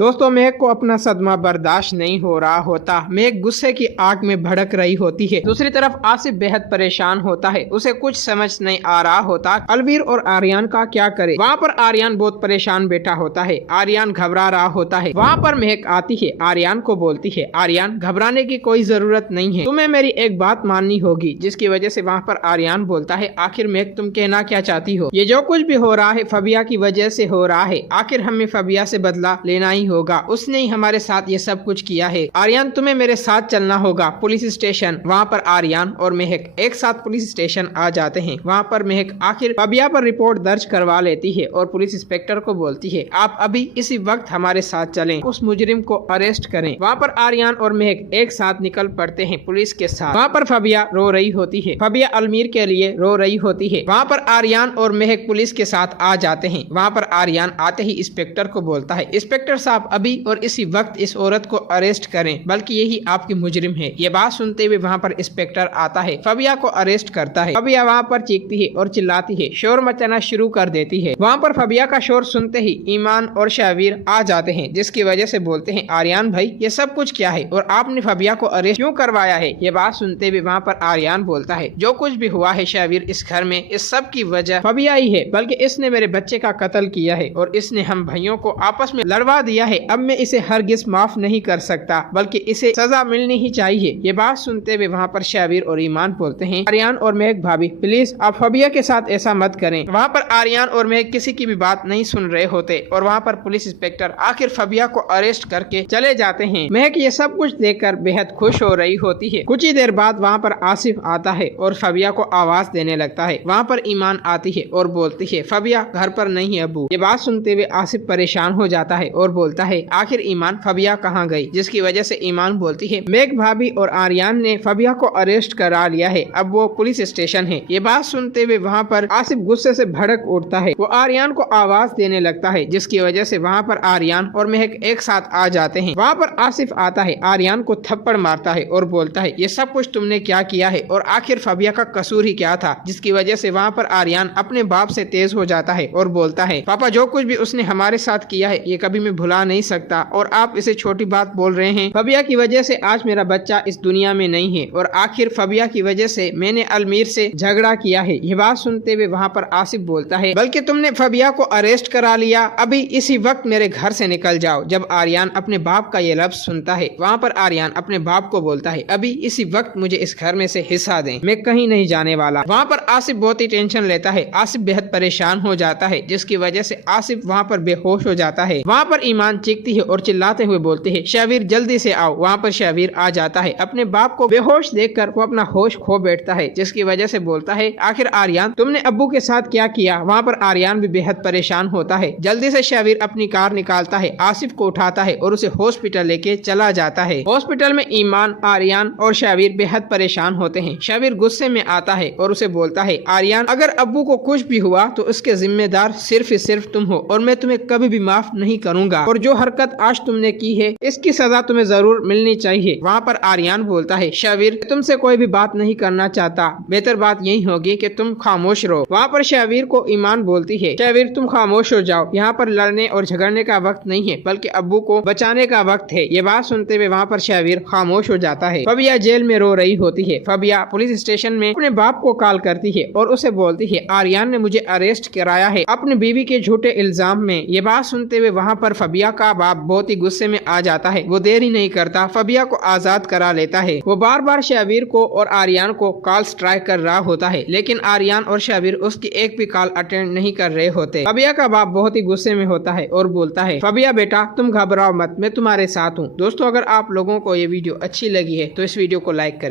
दोस्तों मेघ को अपना सदमा बर्दाश्त नहीं हो रहा होता। मेघ गुस्से की आग में भड़क रही होती है। दूसरी तरफ आसिफ बेहद परेशान होता है, उसे कुछ समझ नहीं आ रहा होता अलवीर और आर्यन का क्या करे। वहाँ पर आर्यन बहुत परेशान बैठा होता है, आर्यन घबरा रहा होता है। वहाँ पर मेघ आती है, आर्यन को बोलती है आर्यन घबराने की कोई जरूरत नहीं है, तुम्हें मेरी एक बात माननी होगी। जिसकी वजह से वहाँ पर आर्यन बोलता है आखिर मेघ तुम कहना क्या चाहती हो। ये जो कुछ भी हो रहा है फबिया की वजह से हो रहा है, आखिर हमें फबिया से बदला लेना ही होगा, उसने ही हमारे साथ ये सब कुछ किया है। आर्यन तुम्हें मेरे साथ चलना होगा पुलिस स्टेशन। वहाँ पर आर्यन और महक एक साथ पुलिस स्टेशन आ जाते हैं। वहाँ पर महक आखिर फबिया पर रिपोर्ट दर्ज करवा लेती है और पुलिस इंस्पेक्टर को बोलती है आप अभी इसी वक्त हमारे साथ चलें, उस मुजरिम को अरेस्ट करें। वहाँ पर आर्यन और महक एक साथ निकल पड़ते हैं पुलिस के साथ। वहाँ पर फबिया रो रही होती है, फबिया अलमीर के लिए रो रही होती है। वहाँ पर आर्यन और महक पुलिस के साथ आ जाते हैं। वहाँ पर आर्यन आते ही इंस्पेक्टर को बोलता है इंस्पेक्टर साहब अभी और इसी वक्त इस औरत को अरेस्ट करें, बल्कि यही आपकी मुजरिम है। ये बात सुनते हुए वहाँ पर इंस्पेक्टर आता है, फबिया को अरेस्ट करता है। फबिया वहाँ पर चीखती है और चिल्लाती है, शोर मचाना शुरू कर देती है। वहाँ पर फबिया का शोर सुनते ही ईमान और शावीर आ जाते हैं, जिसकी वजह से बोलते हैं आर्यन भाई ये सब कुछ क्या है और आपने फबिया को अरेस्ट क्यों करवाया है। ये बात सुनते हुए वहाँ पर आर्यन बोलता है जो कुछ भी हुआ है शावीर इस घर में इस सब की वजह फबिया ही है, बल्कि इसने मेरे बच्चे का कत्ल किया है और इसने हम भाइयों को आपस में लड़वा दिया है। अब मैं इसे हरगिज माफ नहीं कर सकता, बल्कि इसे सजा मिलनी ही चाहिए। ये बात सुनते हुए वहाँ पर शावीर और ईमान बोलते हैं आर्यन और महक भाभी प्लीज आप फबिया के साथ ऐसा मत करें। वहाँ पर आर्यन और महक किसी की भी बात नहीं सुन रहे होते और वहाँ पर पुलिस इंस्पेक्टर आखिर फबिया को अरेस्ट करके चले जाते हैं। महक ये सब कुछ देखकर बेहद खुश हो रही होती है। कुछ ही देर बाद वहाँ पर आसिफ आता है और फबिया को आवाज देने लगता है। वहाँ पर ईमान आती है और बोलती है फबिया घर पर नहीं है अबू। ये बात सुनते हुए आसिफ परेशान हो जाता है और बोलता है आखिर ईमान फबिया कहाँ गई। जिसकी वजह से ईमान बोलती है मेघ भाभी और आर्यन ने फबिया को अरेस्ट करा लिया है, अब वो पुलिस स्टेशन है। ये बात सुनते हुए वहाँ पर आसिफ गुस्से से भड़क उठता है, वो आर्यन को आवाज देने लगता है। जिसकी वजह से वहाँ पर आर्यन और महक एक साथ आ जाते हैं। वहाँ पर आसिफ आता है, आर्यन को थप्पड़ मारता है और बोलता है ये सब कुछ तुमने क्या किया है और आखिर फबिया का कसूर ही क्या था। जिसकी वजह से वहाँ पर आर्यन अपने बाप से तेज हो जाता है और बोलता है पापा जो कुछ भी उसने हमारे साथ किया है ये कभी मैं भुला नहीं सकता और आप इसे छोटी बात बोल रहे हैं। फबिया की वजह से आज मेरा बच्चा इस दुनिया में नहीं है और आखिर फबिया की वजह से मैंने अलमीर से झगड़ा किया है। ये बात सुनते हुए वहाँ पर आसिफ बोलता है बल्कि तुमने फबिया को अरेस्ट करा लिया, अभी इसी वक्त मेरे घर से निकल जाओ। जब आर्यन अपने बाप का ये लफ्ज सुनता है वहाँ पर आर्यन अपने बाप को बोलता है अभी इसी वक्त मुझे इस घर में से हिस्सा दें, मैं कहीं नहीं जाने वाला। वहाँ पर आसिफ बहुत ही टेंशन लेता है, आसिफ बेहद परेशान हो जाता है। जिसकी वजह से आसिफ वहाँ पर बेहोश हो जाता है। वहाँ पर ईमान चीखती है और चिल्लाते हुए बोलती है शावीर जल्दी से आओ। वहाँ पर शावीर आ जाता है, अपने बाप को बेहोश देखकर वो अपना होश खो बैठता है। जिसकी वजह से बोलता है आखिर आर्यन तुमने अब्बू के साथ क्या किया। वहाँ पर आर्यन भी बेहद परेशान होता है। जल्दी से शावीर अपनी कार निकालता है, आसिफ को उठाता है और उसे हॉस्पिटल लेके चला जाता है। हॉस्पिटल में ईमान आर्यन और शावीर बेहद परेशान होते हैं। शावीर गुस्से में आता है और उसे बोलता है आर्यन अगर अब्बू को कुछ भी हुआ तो इसके जिम्मेदार सिर्फ तुम हो और मैं तुम्हें कभी भी माफ नहीं करूंगा और जो हरकत आज तुमने की है इसकी सजा तुम्हें जरूर मिलनी चाहिए। वहाँ पर आर्यन बोलता है शावीर तुमसे कोई भी बात नहीं करना चाहता, बेहतर बात यही होगी कि तुम खामोश रहो। वहाँ पर शावीर को ईमान बोलती है शावीर तुम खामोश हो जाओ, यहाँ पर लड़ने और झगड़ने का वक्त नहीं है बल्कि अब्बू को बचाने का वक्त है। ये बात सुनते हुए वहाँ पर शावीर खामोश हो जाता है। फबिया जेल में रो रही होती है। फबिया पुलिस स्टेशन में अपने बाप को कॉल करती है और उसे बोलती है आर्यन ने मुझे अरेस्ट कराया है अपनी बीवी के झूठे इल्जाम में। ये बात सुनते हुए वहाँ पर फबिया का बाप बहुत ही गुस्से में आ जाता है। वो देर ही नहीं करता, फबिया को आजाद करा लेता है। वो बार बार शावीर को और आर्यन को कॉल स्ट्राइक कर रहा होता है, लेकिन आर्यन और शावीर उसकी एक भी कॉल अटेंड नहीं कर रहे होते। फबिया का बाप बहुत ही गुस्से में होता है और बोलता है फबिया बेटा तुम घबराओ मत, मैं तुम्हारे साथ हूँ। दोस्तों अगर आप लोगों को ये वीडियो अच्छी लगी है तो इस वीडियो को लाइक करें।